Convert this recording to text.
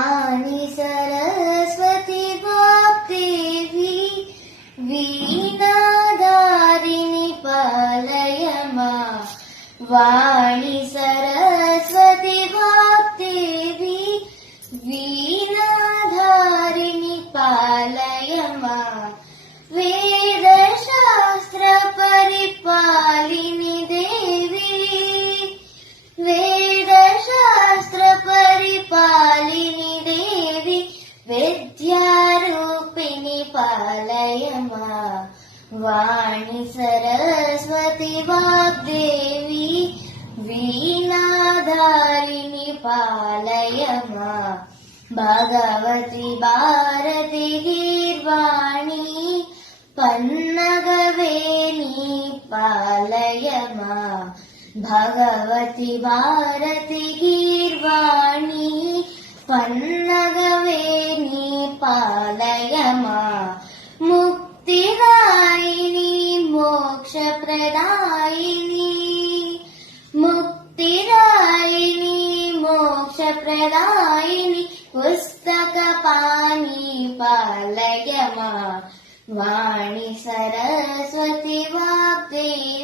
वाणी सरस्वती वाग्देवी वीणाधारिणि पालय मां। वाणी सरस्वती वाग्देवी वीणाधारिणि पालय मां। वेदशास्त्र परिपालिनि देवी वेदशास्त्र परिपालिनि देवी विद्यारूपिणि पालय मां। वाणी सरस्वती वाग्देवी वीणाधारिणि पालय मां। भगवती भारती गीर्वाणी पन्नगवेणी पालय मां। भगवती भारती गीर्वाणी पन्नगवेणी पालय मां। मुक्तिदायिनी मोक्षप्रदायिनी मुक्तिदायिनी मोक्षप्रदायिनी पुस्तकपाणि पालय मां। वाणी सरस्वती वाग्देवी